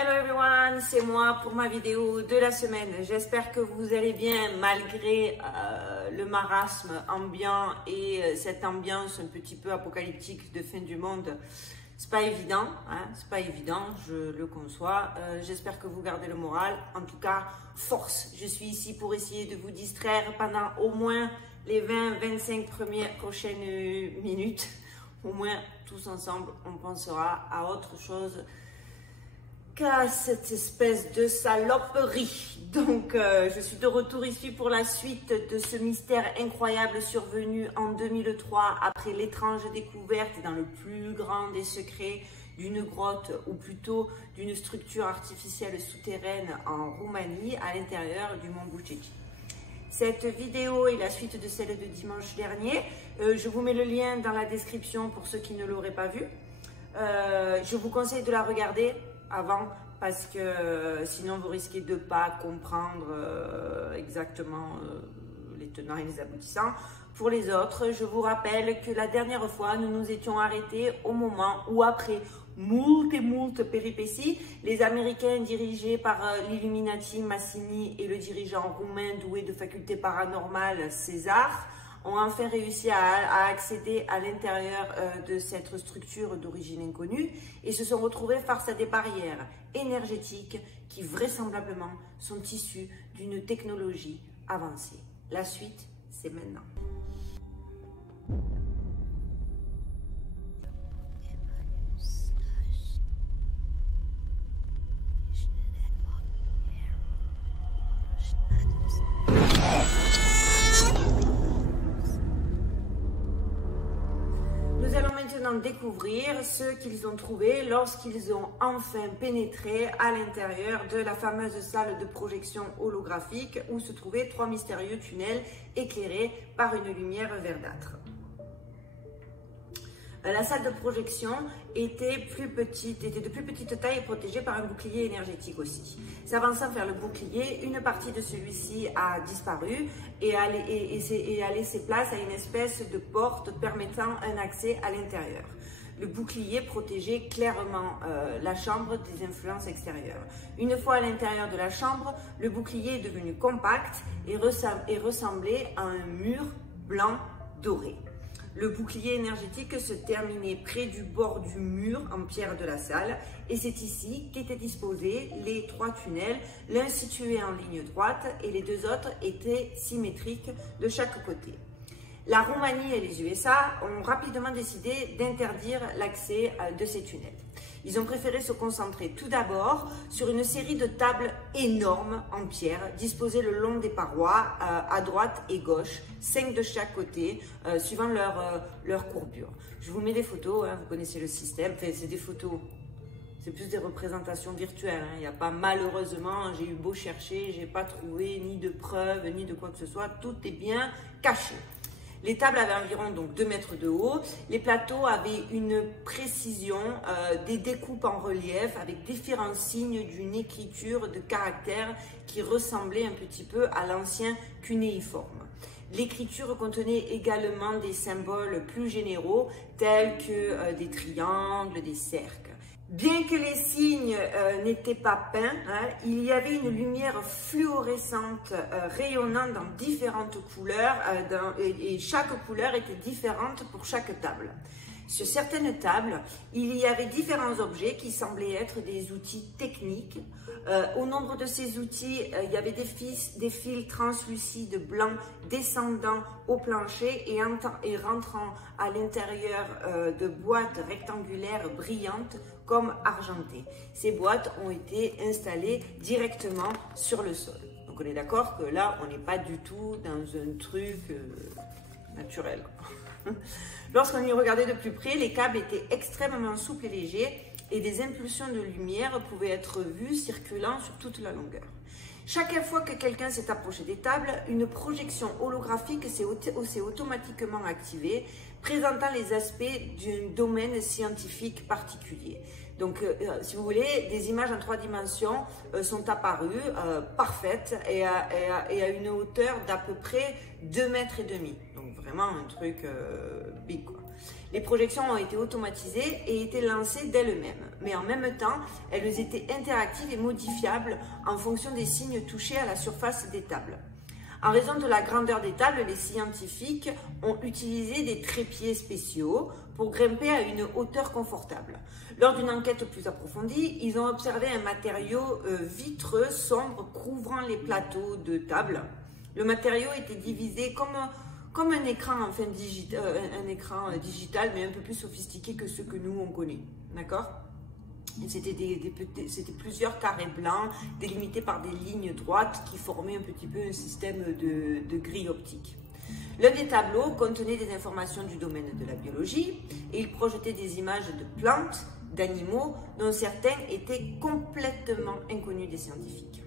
Hello everyone, c'est moi pour ma vidéo de la semaine. J'espère que vous allez bien malgré le marasme ambiant et cette ambiance un petit peu apocalyptique de fin du monde. C'est pas évident, hein, c'est pas évident, je le conçois. J'espère que vous gardez le moral. En tout cas, force. Je suis ici pour essayer de vous distraire pendant au moins les 20-25 prochaines minutes. Au moins, tous ensemble, on pensera à autre chose qu'à cette espèce de saloperie. Donc, je suis de retour ici pour la suite de ce mystère incroyable survenu en 2003 après l'étrange découverte dans le plus grand des secrets d'une grotte ou plutôt d'une structure artificielle souterraine en Roumanie à l'intérieur du mont Bucegi. Cette vidéo est la suite de celle de dimanche dernier. Je vous mets le lien dans la description pour ceux qui ne l'auraient pas vu. Je vous conseille de la regarder avant parce que sinon vous risquez de ne pas comprendre exactement les tenants et les aboutissants. Pour les autres, je vous rappelle que la dernière fois, nous nous étions arrêtés au moment où après moult péripéties, les Américains dirigés par l'Illuminati Massini et le dirigeant roumain doué de facultés paranormales César ont enfin réussi à accéder à l'intérieur de cette structure d'origine inconnue et se sont retrouvés face à des barrières énergétiques qui vraisemblablement sont issues d'une technologie avancée. La suite, c'est maintenant. Nous allons maintenant découvrir ce qu'ils ont trouvé lorsqu'ils ont enfin pénétré à l'intérieur de la fameuse salle de projection holographique où se trouvaient 3 mystérieux tunnels éclairés par une lumière verdâtre. La salle de projection était de plus petite taille et protégée par un bouclier énergétique aussi. S'avançant vers le bouclier, une partie de celui-ci a disparu et a laissé place à une espèce de porte permettant un accès à l'intérieur. Le bouclier protégeait clairement la chambre des influences extérieures. Une fois à l'intérieur de la chambre, le bouclier est devenu compact et ressemblait à un mur blanc doré. Le bouclier énergétique se terminait près du bord du mur en pierre de la salle et c'est ici qu'étaient disposés les 3 tunnels, l'un situé en ligne droite et les 2 autres étaient symétriques de chaque côté. La Roumanie et les USA ont rapidement décidé d'interdire l'accès de ces tunnels. Ils ont préféré se concentrer tout d'abord sur une série de tables énormes en pierre disposées le long des parois à droite et gauche, 5 de chaque côté, suivant leur courbure. Je vous mets des photos, hein, vous connaissez le système, enfin, c'est des photos, c'est plus des représentations virtuelles. Hein. Il n'y a pas, malheureusement, j'ai eu beau chercher, je n'ai pas trouvé ni de preuves, ni de quoi que ce soit, tout est bien caché. Les tables avaient environ donc 2 mètres de haut. Les plateaux avaient une précision, des découpes en relief avec différents signes d'une écriture de caractères qui ressemblait un petit peu à l'ancien cunéiforme. L'écriture contenait également des symboles plus généraux tels que des triangles, des cercles. Bien que les signes n'étaient pas peints, hein, il y avait une lumière fluorescente rayonnant dans différentes couleurs et chaque couleur était différente pour chaque table. Sur certaines tables, il y avait différents objets qui semblaient être des outils techniques. Au nombre de ces outils, il y avait des fils translucides blancs descendant au plancher et rentrant à l'intérieur de boîtes rectangulaires brillantes comme argentées. Ces boîtes ont été installées directement sur le sol. Donc on est d'accord que là, on n'est pas du tout dans un truc naturel. Lorsqu'on y regardait de plus près, les câbles étaient extrêmement souples et légers et des impulsions de lumière pouvaient être vues circulant sur toute la longueur. Chaque fois que quelqu'un s'est approché des tables, une projection holographique s'est automatiquement activée, présentant les aspects d'un domaine scientifique particulier. Donc, si vous voulez, des images en 3 dimensions sont apparues parfaites et à une hauteur d'à peu près 2,5 mètres. Donc, vraiment un truc big, quoi. Les projections ont été automatisées et étaient lancées d'elles-mêmes. mais en même temps, elles étaient interactives et modifiables en fonction des signes touchés à la surface des tables. En raison de la grandeur des tables, les scientifiques ont utilisé des trépieds spéciaux pour grimper à une hauteur confortable. Lors d'une enquête plus approfondie, ils ont observé un matériau vitreux sombre couvrant les plateaux de table. Le matériau était divisé comme un écran, enfin, un écran digital, mais un peu plus sophistiqué que ceux que nous on connaît. D'accord ? C'était plusieurs carrés blancs délimités par des lignes droites qui formaient un petit peu un système de grille optique. L'un des tableaux contenait des informations du domaine de la biologie et il projetait des images de plantes, d'animaux dont certains étaient complètement inconnus des scientifiques.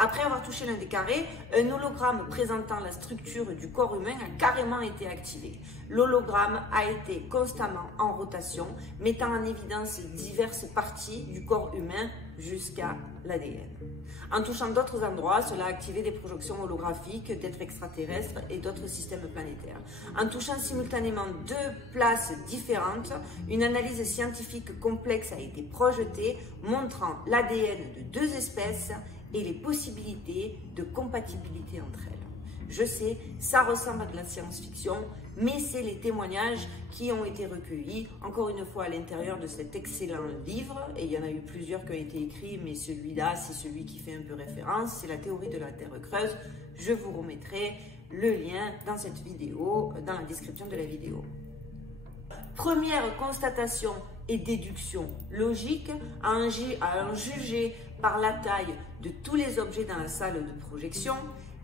Après avoir touché l'un des carrés, un hologramme présentant la structure du corps humain a carrément été activé. L'hologramme a été constamment en rotation, mettant en évidence diverses parties du corps humain jusqu'à l'ADN. En touchant d'autres endroits, cela a activé des projections holographiques d'êtres extraterrestres et d'autres systèmes planétaires. En touchant simultanément deux places différentes, une analyse scientifique complexe a été projetée, montrant l'ADN de deux espèces et les possibilités de compatibilité entre elles. Je sais, ça ressemble à de la science-fiction, mais c'est les témoignages qui ont été recueillis, encore une fois, à l'intérieur de cet excellent livre, et il y en a eu plusieurs qui ont été écrits, mais celui-là, c'est celui qui fait un peu référence, c'est la théorie de la Terre creuse. Je vous remettrai le lien dans cette vidéo, dans la description de la vidéo. Première constatation et déduction logique, à en juger par la taille de tous les objets dans la salle de projection,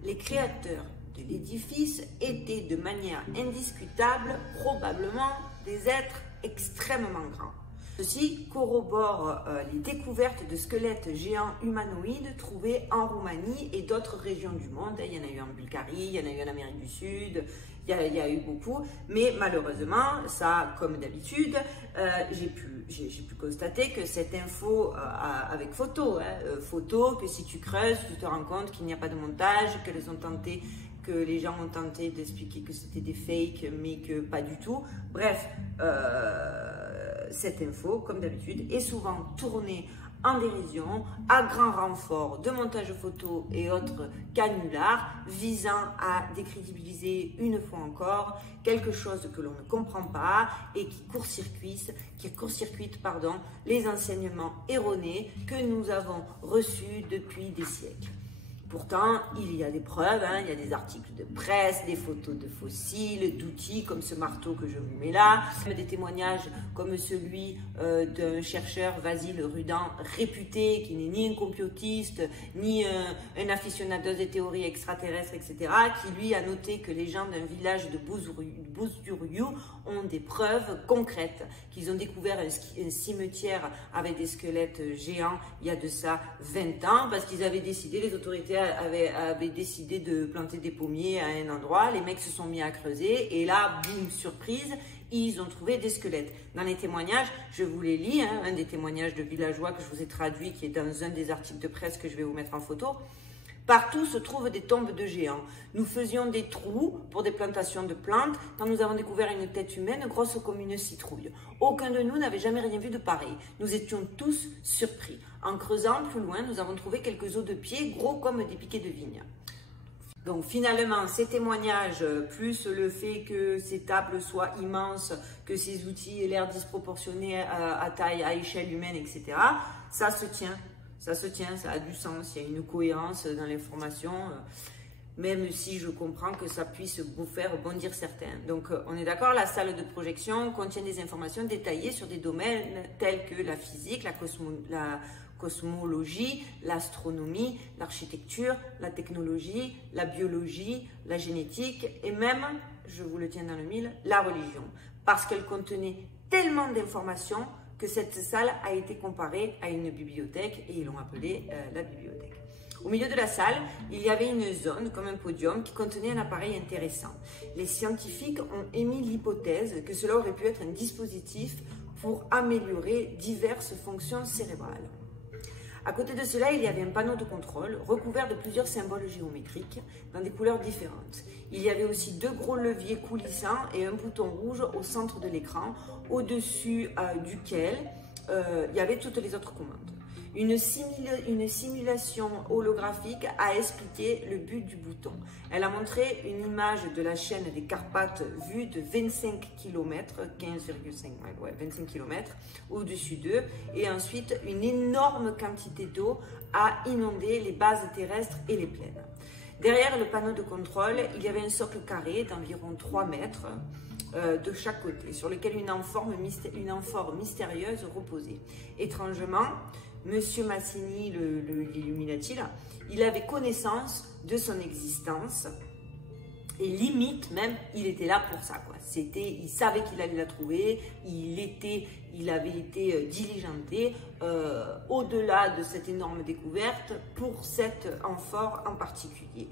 les créateurs de l'édifice étaient de manière indiscutable probablement des êtres extrêmement grands. Ceci corrobore les découvertes de squelettes géants humanoïdes trouvés en Roumanie et d'autres régions du monde. Il y en a eu en Bulgarie, il y en a eu en Amérique du Sud, il y a eu beaucoup, mais malheureusement, ça, comme d'habitude, j'ai pu constater que cette info avec photo, photo, que si tu creuses, tu te rends compte qu'il n'y a pas de montage, que les gens ont tenté d'expliquer que c'était des fakes, mais que pas du tout. Bref, cette info, comme d'habitude, est souvent tournée en dérision, à grand renfort de montage photo et autres canulars, visant à décrédibiliser une fois encore quelque chose que l'on ne comprend pas et qui court-circuite les enseignements erronés que nous avons reçus depuis des siècles. Pourtant, il y a des preuves, il y a des articles de presse, des photos de fossiles, d'outils comme ce marteau que je vous mets là, des témoignages comme celui d'un chercheur, Vasile Rudin, réputé, qui n'est ni un complotiste, ni un aficionado des théories extraterrestres, etc., qui lui a noté que les gens d'un village de Bouzduriu ont des preuves concrètes, qu'ils ont découvert un cimetière avec des squelettes géants il y a de ça 20 ans, parce qu'ils avaient décidé, les autorités avaient décidé de planter des pommiers à un endroit, les mecs se sont mis à creuser et là, boum, surprise, ils ont trouvé des squelettes. Dans les témoignages, je vous les lis, un des témoignages de villageois que je vous ai traduit, qui est dans un des articles de presse que je vais vous mettre en photo. Partout se trouvent des tombes de géants. Nous faisions des trous pour des plantations de plantes quand nous avons découvert une tête humaine grosse comme une citrouille. Aucun de nous n'avait jamais rien vu de pareil. Nous étions tous surpris. En creusant plus loin, nous avons trouvé quelques os de pieds gros comme des piquets de vigne. Donc finalement, ces témoignages, plus le fait que ces tables soient immenses, que ces outils aient l'air disproportionnés à taille, à échelle humaine, etc., ça se tient. Ça se tient, ça a du sens, il y a une cohérence dans l'information, même si je comprends que ça puisse vous faire bondir certains. Donc on est d'accord, la salle de projection contient des informations détaillées sur des domaines tels que la physique, la cosmologie, l'astronomie, l'architecture, la technologie, la biologie, la génétique et même, je vous le tiens dans le mille, la religion. Parce qu'elle contenait tellement d'informations que cette salle a été comparée à une bibliothèque et ils l'ont appelée la bibliothèque. Au milieu de la salle, il y avait une zone comme un podium qui contenait un appareil intéressant. Les scientifiques ont émis l'hypothèse que cela aurait pu être un dispositif pour améliorer diverses fonctions cérébrales. À côté de cela, il y avait un panneau de contrôle recouvert de plusieurs symboles géométriques dans des couleurs différentes. Il y avait aussi deux gros leviers coulissants et un bouton rouge au centre de l'écran, au-dessus duquel il y avait toutes les autres commandes. Une simulation holographique a expliqué le but du bouton. Elle a montré une image de la chaîne des Carpates vue de 25 km, 15,5 miles, ouais, 25 km au-dessus d'eux, et ensuite une énorme quantité d'eau a inondé les bases terrestres et les plaines. Derrière le panneau de contrôle, il y avait un socle carré d'environ 3 mètres de chaque côté, sur lequel une amphore mystérieuse reposait. Étrangement, Monsieur Massini, l'Illuminati, il avait connaissance de son existence et limite même, il était là pour ça, quoi. Il savait qu'il allait la trouver, il avait été diligenté au-delà de cette énorme découverte pour cette amphore en particulier.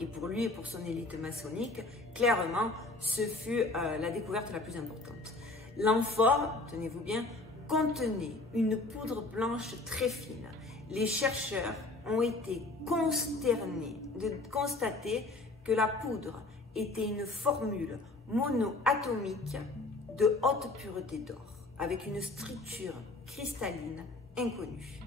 Et pour lui et pour son élite maçonnique, clairement, ce fut la découverte la plus importante. L'amphore, tenez-vous bien, contenait une poudre blanche très fine. Les chercheurs ont été consternés de constater que la poudre était une formule monoatomique de haute pureté d'or, avec une structure cristalline inconnue.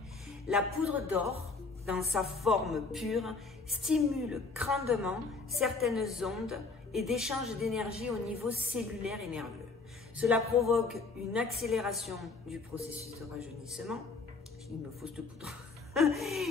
La poudre d'or, dans sa forme pure, stimule grandement certaines ondes et d'échanges d'énergie au niveau cellulaire et nerveux. Cela provoque une accélération du processus de rajeunissement. Il me faut cette poudre.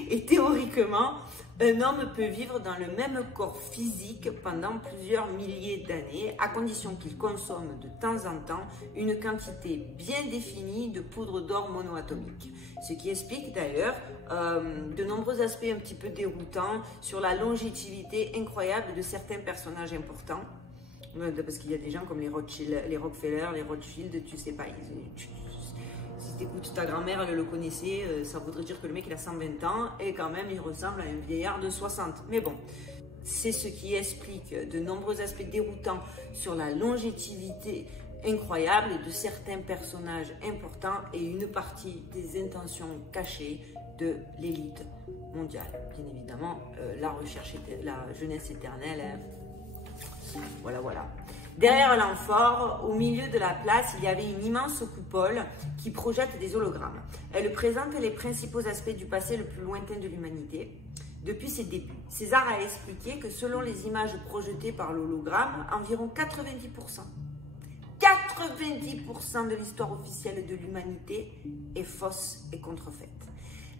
Et théoriquement, un homme peut vivre dans le même corps physique pendant plusieurs milliers d'années, à condition qu'il consomme de temps en temps une quantité bien définie de poudre d'or monoatomique. Ce qui explique d'ailleurs de nombreux aspects un petit peu déroutants sur la longévité incroyable de certains personnages importants. Parce qu'il y a des gens comme les Rothschild, les Rockefeller, les Rothschild, tu sais pas, si tu écoutes ta grand-mère, elle le connaissait, ça voudrait dire que le mec il a 120 ans et quand même il ressemble à un vieillard de 60. Mais bon, c'est ce qui explique de nombreux aspects déroutants sur la longévité incroyable de certains personnages importants et une partie des intentions cachées de l'élite mondiale. Bien évidemment, la recherche, la jeunesse éternelle, hein. Voilà. Derrière l'amphore, au milieu de la place, il y avait une immense coupole qui projette des hologrammes. Elle présente les principaux aspects du passé le plus lointain de l'humanité. Depuis ses débuts, César a expliqué que selon les images projetées par l'hologramme, environ 90% de l'histoire officielle de l'humanité est fausse et contrefaite.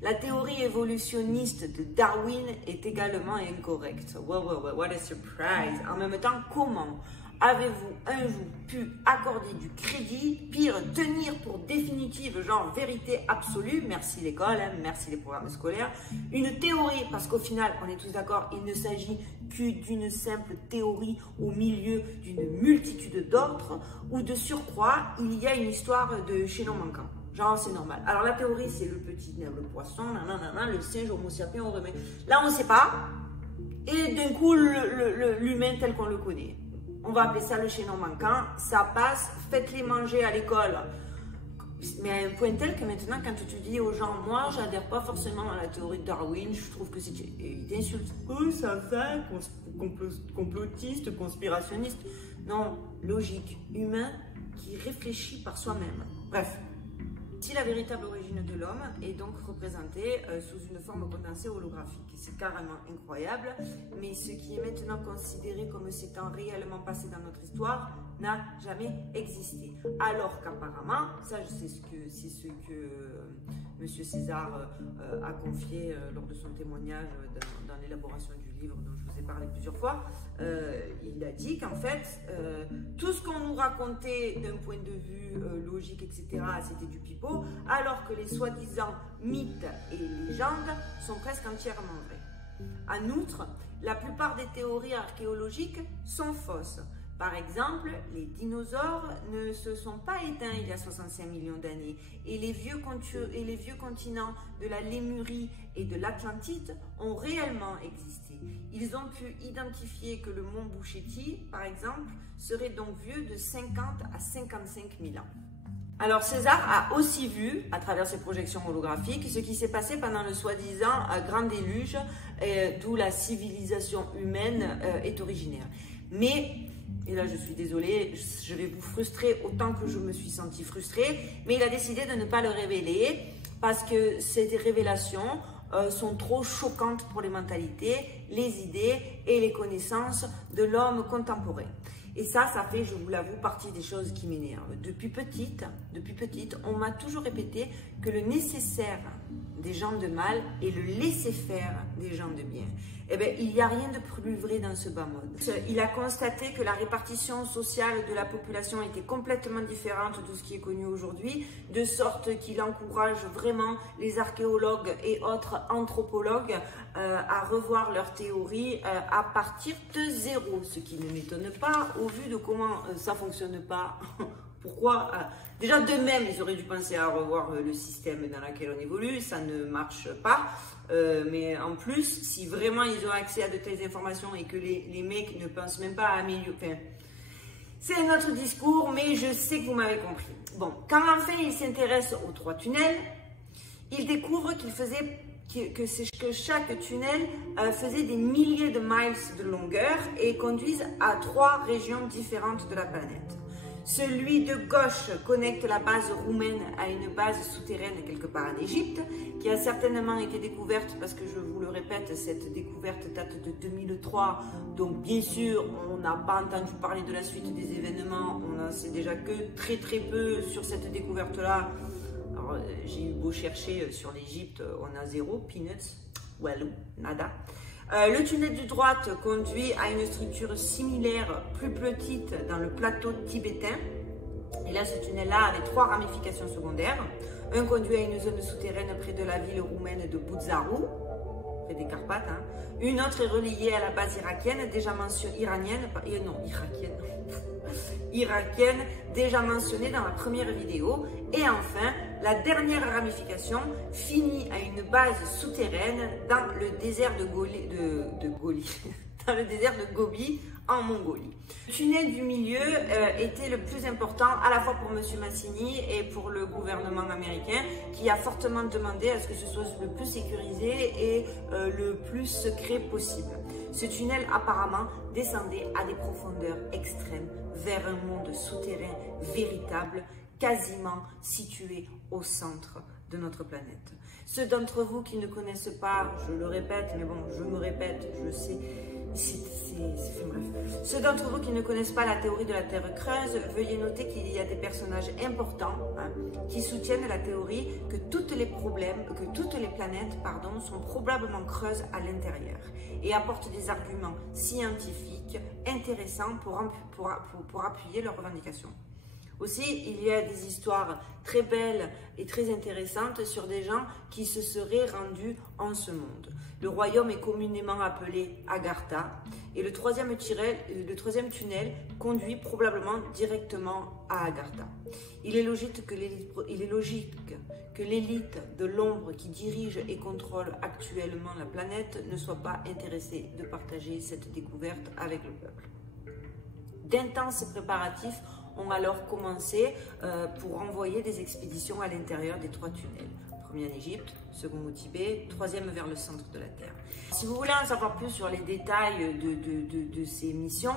La théorie évolutionniste de Darwin est également incorrecte. Wow, what a surprise! En même temps, comment avez-vous un jour pu accorder du crédit, pire, tenir pour définitive, genre vérité absolue, merci l'école, hein, merci les programmes scolaires, une théorie, parce qu'au final, on est tous d'accord, il ne s'agit que d'une simple théorie au milieu d'une multitude d'autres, où de surcroît, il y a une histoire de chaînon manquant. Genre, c'est normal. Alors, la théorie, c'est le petit, le poisson, le singe, homo sapiens, on remet. Là, on ne sait pas. Et d'un coup, l'humain tel qu'on le connaît. On va appeler ça le chaînon manquant. Ça passe, faites-les manger à l'école. Mais à un point tel que maintenant, quand tu dis aux gens, moi, j'adhère pas forcément à la théorie de Darwin, je trouve que c'est... Ils t'insultent. Oh, ça va, complotiste, conspirationniste. Non, logique, humain qui réfléchit par soi-même. Bref. Si la véritable origine de l'homme est donc représentée sous une forme condensée holographique. C'est carrément incroyable, mais ce qui est maintenant considéré comme s'étant réellement passé dans notre histoire n'a jamais existé. Alors qu'apparemment, ça c'est ce que M. César a confié lors de son témoignage dans l'élaboration du livre dont je vous ai parlé plusieurs fois. Il a dit qu'en fait, tout ce qu'on nous racontait d'un point de vue logique, etc., c'était du pipeau, alors que les soi-disant mythes et légendes sont presque entièrement vrais. En outre, la plupart des théories archéologiques sont fausses. Par exemple, les dinosaures ne se sont pas éteints il y a 65 millions d'années et les vieux continents de la Lémurie et de l'Atlantide ont réellement existé. Ils ont pu identifier que le mont Bouchetti, par exemple, serait donc vieux de 50 à 55 000 ans. Alors César a aussi vu, à travers ses projections holographiques, ce qui s'est passé pendant le soi-disant grand déluge, d'où la civilisation humaine est originaire. Mais et là je suis désolée, je vais vous frustrer autant que je me suis sentie frustrée, mais il a décidé de ne pas le révéler parce que ces révélations sont trop choquantes pour les mentalités, les idées et les connaissances de l'homme contemporain. Et ça fait, je vous l'avoue, partie des choses qui m'énervent. Depuis petite, on m'a toujours répété que le nécessaire des gens de mal et le laisser-faire des gens de bien. Eh bien, il n'y a rien de plus vrai dans ce bas mode. Il a constaté que la répartition sociale de la population était complètement différente de ce qui est connu aujourd'hui, de sorte qu'il encourage vraiment les archéologues et autres anthropologues à revoir leurs théories à partir de zéro, ce qui ne m'étonne pas au vu de comment ça ne fonctionne pas. Pourquoi déjà d'eux-mêmes, ils auraient dû penser à revoir le système dans lequel on évolue, ça ne marche pas. Mais en plus, si vraiment ils ont accès à de telles informations et que les mecs ne pensent même pas à améliorer, enfin, c'est un autre discours, mais je sais que vous m'avez compris. Bon, quand enfin il s'intéresse aux 3 tunnels, il découvre que chaque tunnel faisait des milliers de miles de longueur et conduisent à 3 régions différentes de la planète. Celui de gauche connecte la base roumaine à une base souterraine quelque part en Égypte, qui a certainement été découverte, parce que je vous le répète, cette découverte date de 2003, donc bien sûr, on n'a pas entendu parler de la suite des événements, on n'en sait déjà que très peu sur cette découverte-là. Alors, j'ai eu beau chercher sur l'Égypte, on a 0, peanuts, well, nada. Le tunnel de droite conduit à une structure similaire, plus petite, dans le plateau tibétain. Et là, ce tunnel-là avait 3 ramifications secondaires. Un conduit à une zone souterraine près de la ville roumaine de Buzău, près des Carpates. Hein. Une autre est reliée à la base irakienne, irakienne, déjà mentionnée dans la première vidéo. Et enfin, la dernière ramification finit à une base souterraine dans le désert dans le désert de Gobi en Mongolie. Le tunnel du milieu était le plus important à la fois pour M. Massini et pour le gouvernement américain qui a fortement demandé à ce que ce soit le plus sécurisé et le plus secret possible. Ce tunnel apparemment descendait à des profondeurs extrêmes vers un monde souterrain véritable, quasiment situé au centre de notre planète. Ceux d'entre vous qui ne connaissent pas, je le répète, mais bon, je me répète, je sais, bref. Ceux d'entre vous qui ne connaissent pas la théorie de la Terre creuse, veuillez noter qu'il y a des personnages importants qui soutiennent la théorie que toutes les planètes sont probablement creuses à l'intérieur et apportent des arguments scientifiques intéressants pour appuyer leurs revendications. Aussi, il y a des histoires très belles et très intéressantes sur des gens qui se seraient rendus en ce monde. Le royaume est communément appelé Agartha et le troisième tunnel conduit probablement directement à Agartha. Il est logique que l'élite de l'ombre qui dirige et contrôle actuellement la planète ne soit pas intéressée de partager cette découverte avec le peuple. D'intenses préparatifs ont alors commencé pour envoyer des expéditions à l'intérieur des 3 tunnels. Premier en Égypte, second au Tibet, troisième vers le centre de la Terre. Si vous voulez en savoir plus sur les détails de ces missions,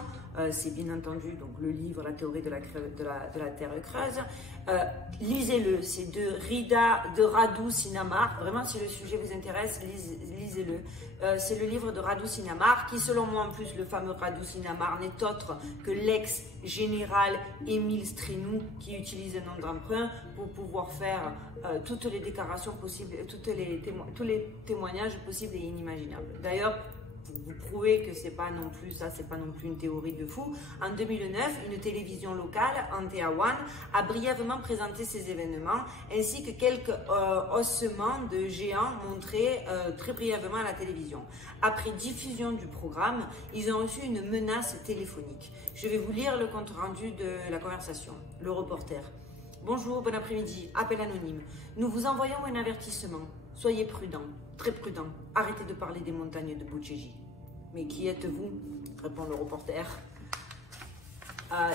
c'est bien entendu donc, le livre La théorie de la Terre creuse. Lisez-le, c'est de Radu Sinamar. Vraiment, si le sujet vous intéresse, lisez-le. C'est le livre de Radu Sinamar, qui selon moi en plus, le fameux Radu Sinamar n'est autre que l'ex-général Émile Streanu qui utilise un nom d'emprunt pour pouvoir faire toutes les déclarations possibles, tous les témoignages possibles et inimaginables. D'ailleurs, pour vous prouver que c'est pas non plus une théorie de fou, en 2009, une télévision locale, Antea One, a brièvement présenté ces événements, ainsi que quelques ossements de géants montrés très brièvement à la télévision. Après diffusion du programme, ils ont reçu une menace téléphonique. Je vais vous lire le compte rendu de la conversation. Le reporter. Bonjour, bon après-midi, appel anonyme. Nous vous envoyons un avertissement. Soyez prudents, très prudents. Arrêtez de parler des montagnes de Bouchégie. Mais qui êtes-vous? Répond le reporter.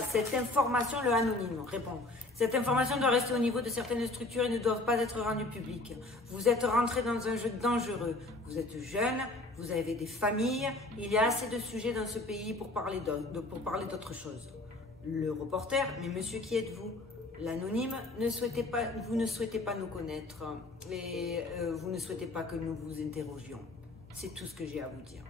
Cette information, le anonyme répond. Cette information doit rester au niveau de certaines structures et ne doit pas être rendue publique. Vous êtes rentré dans un jeu dangereux. Vous êtes jeune, vous avez des familles, il y a assez de sujets dans ce pays pour parler d'autre chose. Le reporter, mais monsieur, qui êtes-vous? L'anonyme, vous ne souhaitez pas nous connaître et vous ne souhaitez pas que nous vous interrogions. C'est tout ce que j'ai à vous dire.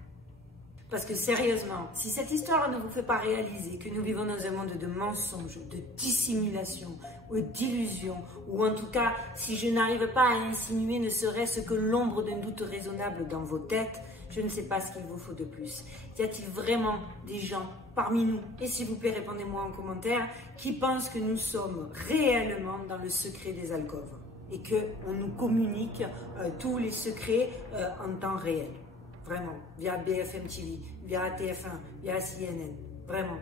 Parce que sérieusement, si cette histoire ne vous fait pas réaliser que nous vivons dans un monde de mensonges, de dissimulation ou d'illusions, ou en tout cas, si je n'arrive pas à insinuer ne serait-ce que l'ombre d'un doute raisonnable dans vos têtes, je ne sais pas ce qu'il vous faut de plus. Y a-t-il vraiment des gens parmi nous, et s'il vous plaît, répondez-moi en commentaire, qui pensent que nous sommes réellement dans le secret des alcôves et qu'on nous communique tous les secrets en temps réel? Vraiment, via BFM TV, via TF1, via CNN, vraiment.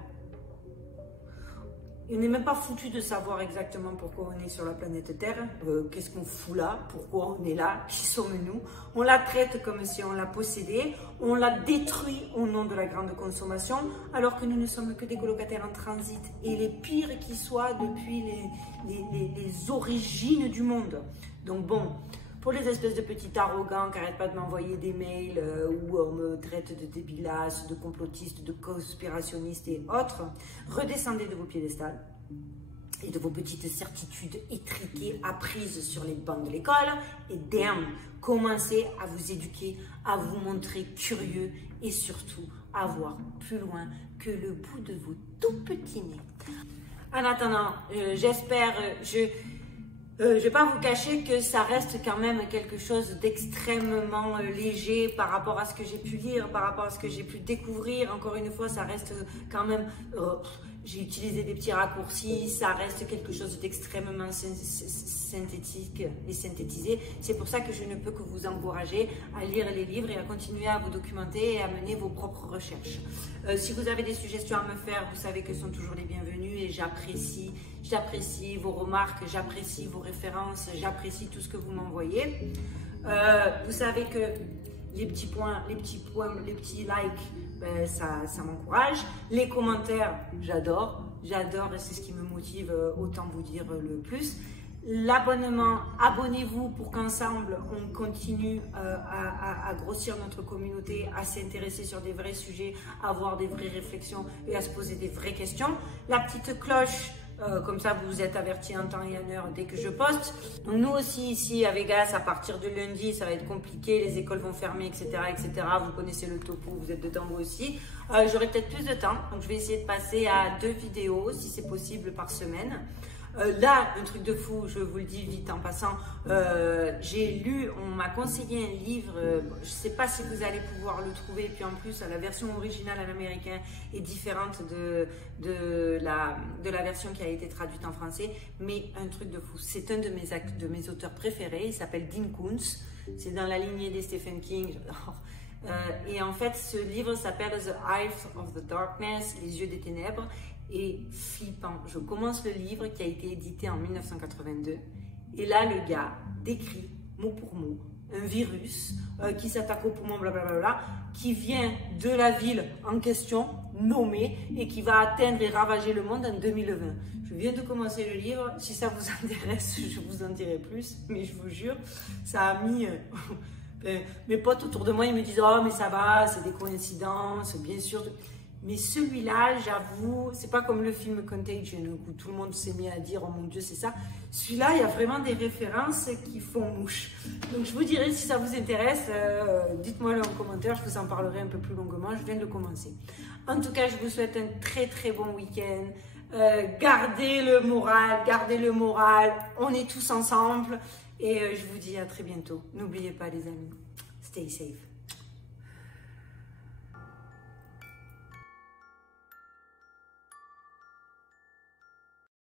On n'est même pas foutu de savoir exactement pourquoi on est sur la planète Terre, qu'est-ce qu'on fout là, pourquoi on est là, qui sommes-nous. On la traite comme si on la possédait, on la détruit au nom de la grande consommation, alors que nous ne sommes que des colocataires en transit, et les pires qui soient depuis les origines du monde. Donc bon, pour les espèces de petits arrogants qui n'arrêtent pas de m'envoyer des mails où on me traite de débilasse, de complotiste, de conspirationniste et autres, redescendez de vos piédestals et de vos petites certitudes étriquées apprises sur les bancs de l'école et damn, commencez à vous éduquer, à vous montrer curieux et surtout à voir plus loin que le bout de vos tout petits nez. En attendant, j'espère, je ne vais pas vous cacher que ça reste quand même quelque chose d'extrêmement léger par rapport à ce que j'ai pu lire, par rapport à ce que j'ai pu découvrir. Encore une fois, ça reste quand même... j'ai utilisé des petits raccourcis, ça reste quelque chose d'extrêmement synthétique et synthétisé. C'est pour ça que je ne peux que vous encourager à lire les livres et à continuer à vous documenter et à mener vos propres recherches. Si vous avez des suggestions à me faire, vous savez que sont toujours les bienvenus et j'apprécie vos remarques, j'apprécie vos références, j'apprécie tout ce que vous m'envoyez. Vous savez que les petits points, les petits likes, ben, ça m'encourage. Les commentaires, j'adore et c'est ce qui me motive, autant vous dire le plus. L'abonnement, abonnez-vous pour qu'ensemble on continue à grossir notre communauté, à s'intéresser sur des vrais sujets, à avoir des vraies réflexions et à se poser des vraies questions. La petite cloche, comme ça vous êtes avertis en temps et en heure dès que je poste. Donc nous aussi ici à Vegas, à partir de lundi, ça va être compliqué, les écoles vont fermer, etc. etc. Vous connaissez le topo, vous êtes dedans vous aussi. J'aurai peut-être plus de temps, donc je vais essayer de passer à 2 vidéos si c'est possible par semaine. Là, un truc de fou, je vous le dis vite en passant, j'ai lu, on m'a conseillé un livre, je ne sais pas si vous allez pouvoir le trouver, puis en plus la version originale à l'américain est différente de la version qui a été traduite en français, mais un truc de fou, c'est un de mes auteurs préférés, il s'appelle Dean Koontz, c'est dans la lignée des Stephen King, j'adore. Et en fait, ce livre s'appelle The Eyes of the Darkness, les yeux des ténèbres, et flippant. Je commence le livre qui a été édité en 1982, et là, le gars décrit, mot pour mot, un virus qui s'attaque au poumon, blablabla, qui vient de la ville en question, nommée, et qui va atteindre et ravager le monde en 2020. Je viens de commencer le livre, si ça vous intéresse, je vous en dirai plus, mais je vous jure, ça a mis... mes potes autour de moi, ils me disent « Oh, mais ça va, c'est des coïncidences, bien sûr. » Mais celui-là, j'avoue, c'est pas comme le film Contagion où tout le monde s'est mis à dire « Oh mon Dieu, c'est ça. » Celui-là, il y a vraiment des références qui font mouche. Donc, je vous dirai si ça vous intéresse, dites-moi en commentaire, je vous en parlerai un peu plus longuement, je viens de commencer. En tout cas, je vous souhaite un très très bon week-end. Gardez le moral, on est tous ensemble. Et je vous dis à très bientôt. N'oubliez pas les amis, stay safe.